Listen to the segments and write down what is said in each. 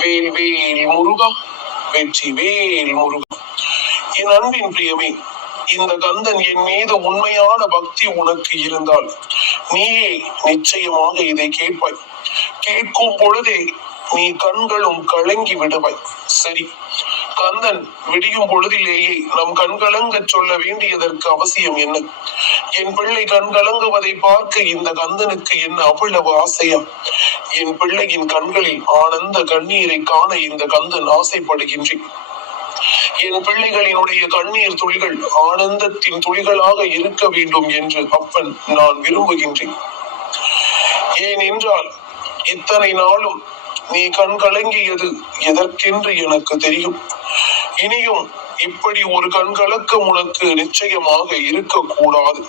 வேல் வேல் முருகா, வெற்றி வேல் முருகா. என் அன்பின் பிரியமே, இந்த கந்தன் என் மீது உண்மையான பக்தி உனக்கு இருந்தால் நீயே நிச்சயமாக இதை கேட்பாய். கேட்கும் பொழுதே நீ கண்களும் கலங்கி விடுவாய். சரி, கந்தன் விடியும் பொழுதிலேயே நம் கண்கலங்க சொல்ல வேண்டியதற்கு அவசியம் என்ன? என் பிள்ளை கண்கலங்குவதை பார்க்க இந்த கந்தனுக்கு என்ன அவ்வளவு ஆசையா? என் பிள்ளையின் கண்களில் ஆனந்த கண்ணீரை காண இந்த கந்தன் ஆசைப்படுகின்றேன். என் பிள்ளைகளினுடைய கண்ணீர் துளிகள் ஆனந்தத்தின் துளிகளாக இருக்க வேண்டும் என்று அப்பன் நான் விரும்புகின்றேன். ஏனென்றால் இத்தனை நாளும் நீ கண் கலங்கியது எதற்கென்று எனக்கு தெரியும். இனியும் இப்படி ஒரு கண்கலக்கம் உனக்கு நிச்சயமாக இருக்கக்கூடாது.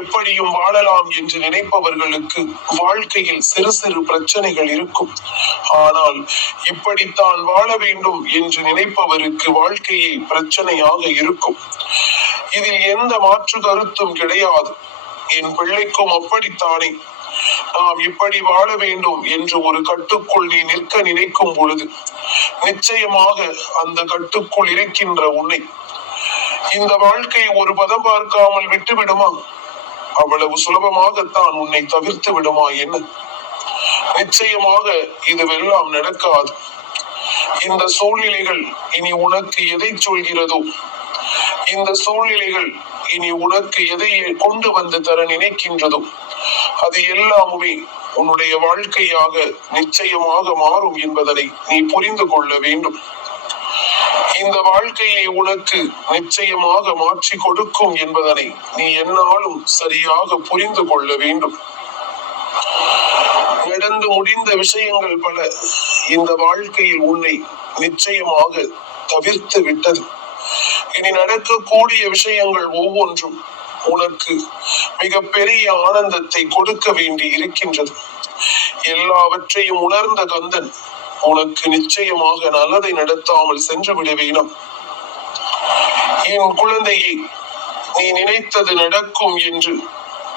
எப்படியும் வாழலாம் என்று நினைப்பவர்களுக்கு வாழ்க்கையில் சிறு சிறு பிரச்சனைகள் இருக்கும். ஆனால் இப்படித்தான் வாழ வேண்டும் என்று நினைப்பவருக்கு வாழ்க்கையே பிரச்சனையாக இருக்கும். இதில் எந்த மாற்று கருத்தும் கிடையாது. என் பிள்ளைக்கும் அப்படித்தானே. நாம் இப்படி வாழ வேண்டும் என்று ஒரு கட்டுக்குள் நீ நிற்க நினைக்கும் பொழுது நிச்சயமாக அந்த கட்டுக்குள் இருக்கின்ற உன்னை இந்த வாழ்க்கை ஒரு பதம் பார்க்காமல் விட்டு விடுமா? அவ்வளவு சுலபமாகத்தான் உன்னை தவிர்த்து விடுமா என்ன? நிச்சயமாக இதுவெல்லாம் நடக்காது. இந்த சூழ்நிலைகள் இனி உனக்கு எதை சொல்கிறதோ, இந்த சூழ்நிலைகள் இனி உனக்கு எதை கொண்டு வந்து தர நினைக்கின்றதோ அது எல்லாமே உன்னுடைய வாழ்க்கையாக நிச்சயமாக மாறும் என்பதனை நீ புரிந்து கொள்ள வேண்டும். இந்த வாழ்க்கையை உனக்கு நிச்சயமாக மாற்றி கொடுக்கும் என்பதனை நீ என்னாலும் சரியாக புரிந்து கொள்ள வேண்டும். நடந்து முடிந்த விஷயங்கள் பல இந்த வாழ்க்கையில் உன்னை நிச்சயமாக தவிர்த்து விட்டது. இனி நடக்கக்கூடிய விஷயங்கள் ஒவ்வொன்றும் உனக்கு மிக பெரிய ஆனந்தத்தை கொடுக்க வேண்டி இருக்கின்றது. எல்லாவற்றையும் உணர்ந்த கந்தன் உனக்கு நிச்சயமாக நல்லதை நடத்தாமல் சென்று விடுவேனாம். என் குழந்தையை, நீ நினைத்தது நடக்கும் என்று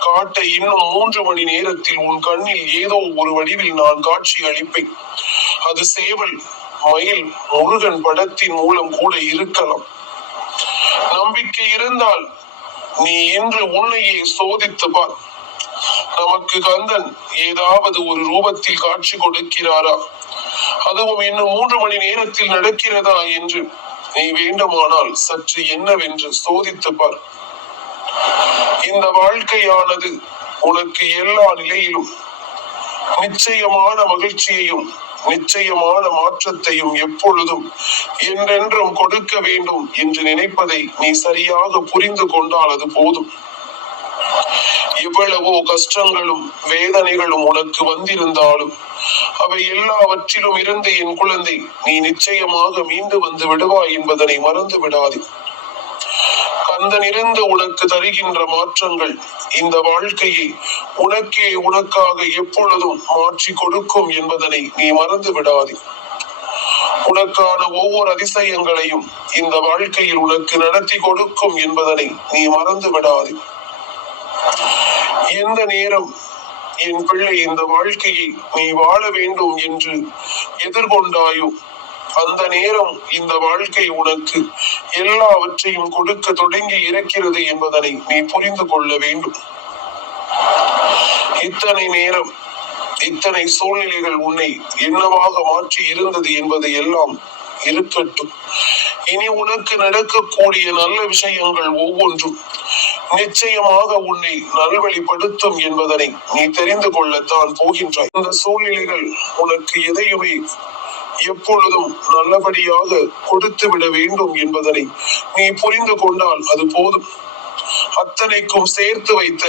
காட்ட இன்னும் 3 மணி நேரத்தில் உன் கண்ணில் ஏதோ ஒரு வடிவில் நான் காட்சி அளிப்பேன். அது சேவல், மயில், முருகன் படத்தின் மூலம் கூட இருக்கலாம். நம்பிக்கை இருந்தால் நீ இன்று உன்னையே சோதித்து பார். நமக்கு கந்தன் ஏதாவது ஒரு ரூபத்தில் காட்சி கொடுக்கிறாரா? அதுவும் இன்னும் 3 மணி நேரத்தில் நடக்கிறதா என்று நீ வேண்டுமானால் சற்று என்னவென்று சோதித்து பார். இந்த வாழ்க்கையானது உனக்கு எல்லா நிலையிலும் நிச்சயமான மகிழ்ச்சியையும் நிச்சயமான மாற்றத்தையும் எப்பொழுதும் என்றென்றும் கொடுக்க வேண்டும் என்று நினைப்பதை நீ சரியாக புரிந்து கொண்டால் அது போதும். எவ்வளவோ கஷ்டங்களும் வேதனைகளும் உனக்கு வந்திருந்தாலும் அவை எல்லாவற்றிலும் இருந்து என் குழந்தை நீ நிச்சயமாக மீண்டு வந்து விடுவாய் என்பதனை மறந்து விடாதே. கந்தன் இருந்து உனக்கு தருகின்ற மாற்றங்கள் இந்த வாழ்க்கையை உனக்கே உனக்காக எப்பொழுதும் மாற்றி கொடுக்கும் என்பதனை நீ மறந்து விடாதே. உனக்கான ஒவ்வொரு அதிசயங்களையும் இந்த வாழ்க்கையில் உனக்கு நடத்தி கொடுக்கும் என்பதனை நீ மறந்து விடாதே. எந்த நேரம் என் பிள்ளை இந்த வாழ்க்கையை நீ வாழ வேண்டும் என்று எதிர்கொண்டாயோ அந்த நேரம் இந்த வாழ்க்கை உனக்கு எல்லாவற்றையும் கொடுக்க தொடங்கி இருக்கிறது என்பதனை நீ புரிந்து கொள்ள வேண்டும். இத்தனை நேரம் இத்தனை சூழ்நிலைகள் உன்னை என்னவாக மாற்றி இருந்தது என்பதை எல்லாம் இருக்கட்டும். இனி உனக்கு நடக்கக்கூடிய நல்ல விஷயங்கள் ஒவ்வொன்றும் நிச்சயமாக உன்னை நல்வழிப்படுத்தும் என்பதனை நீ தெரிந்து கொள்ளத்தான் போகின்றாய். இந்த சூழ்நிலைகள் உனக்கு எதையுமே எப்பொழுதும் நல்லபடியாக கொடுத்து விட வேண்டும் என்பதனை நீ புரிந்து கொண்டால் அது போதும். அத்தனைக்கும் சேர்த்து வைத்த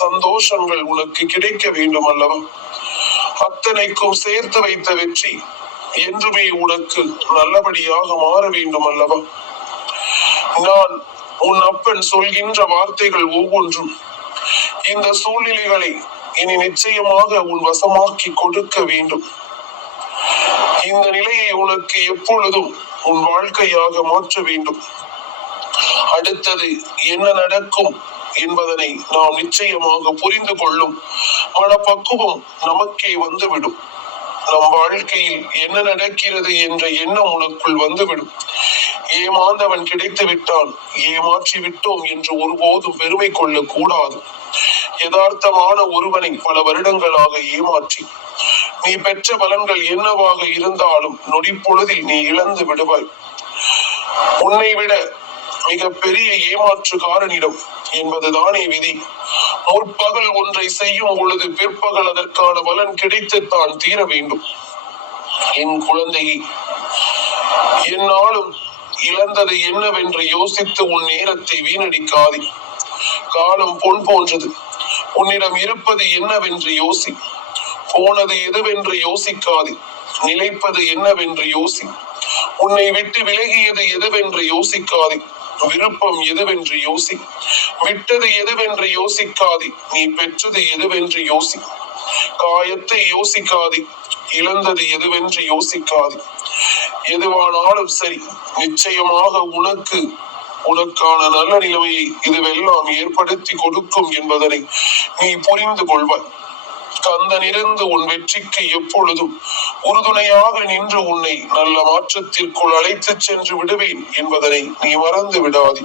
சந்தோஷங்கள் உனக்கு கிடைக்க வேண்டும் அல்லவா? அத்தனைக்கும் சேர்த்து வைத்த வெற்றி என்றுமே உனக்கு நல்லபடியாக மாற வேண்டும் அல்லவா? நான் உன் அப்பன் சொல்கின்ற வார்த்தைகள் ஒவ்வொன்றும் இந்த சூழ்நிலைகளை இனி நிச்சயமாக உன் வசமாக்கி கொடுக்க வேண்டும். இந்த நிலையை உனக்கு எப்பொழுதும் உன் வாழ்க்கையாக மாற்ற வேண்டும். அடுத்தது என்ன நடக்கும் என்பதனை நாம் நிச்சயமாக புரிந்து கொள்ளும் மனப்பக்குவம் நமக்கே வந்துவிடும். நம் வாழ்க்கையில் என்ன நடக்கிறது என்ற எண்ணம் உனக்குள் வந்துவிடும். ஏமாந்தவன் கிடைத்து விட்டான், ஏமாற்றி விட்டோம் என்று ஒருபோதும் பெருமை கொள்ள கூடாது. யதார்த்தமான ஒருவனை பல வருடங்களாக ஏமாற்றி நீ பெற்ற பலன்கள் என்னவாக இருந்தாலும் நொடி பொழுதில் நீ இழந்து விடுவாய். உன்னை விட மிக பெரிய ஏமாற்றுக்காரனிடம் என்பதுதானே விதி. முற்பகல் ஒன்றை செய்யும் பொழுது பிற்பகல் அதற்கான பலன் கிடைத்துத்தான் தீர வேண்டும். என் குழந்தையை, என்னாலும் இழந்தது என்னவென்று யோசித்து உன் நேரத்தை வீணடிக்காதே. காலம் பொன் போன்றது. உன்னிடம் இருப்பது என்னவென்று யோசி. போனது எதுவென்று யோசிக்காதே. நிலைப்பது என்னவென்று யோசி. உன்னை விட்டு விலகியது எதுவென்று யோசிக்காதே. விருப்பம் எதுவென்று யோசி. விட்டது எதுவென்று யோசிக்காதே. நீ பெற்றது எதுவென்று யோசி. காயத்தை யோசிக்காதே. இழந்தது எதுவென்று யோசிக்காதே. எதுவானாலும் சரி, நிச்சயமாக உனக்கான நல்ல நிலைமையை இதுவெல்லாம் ஏற்படுத்தி கொடுக்கும் என்பதனை நீ புரிந்து கொள்வாய். கந்தனிருந்து உன் வெற்றிக்கு எப்பொழுதும் உறுதுணையாக நின்று உன்னை நல்ல மாற்றத்திற்குள் அழைத்துச் சென்று விடுவேன் என்பதனை நீ மறந்து விடாதே.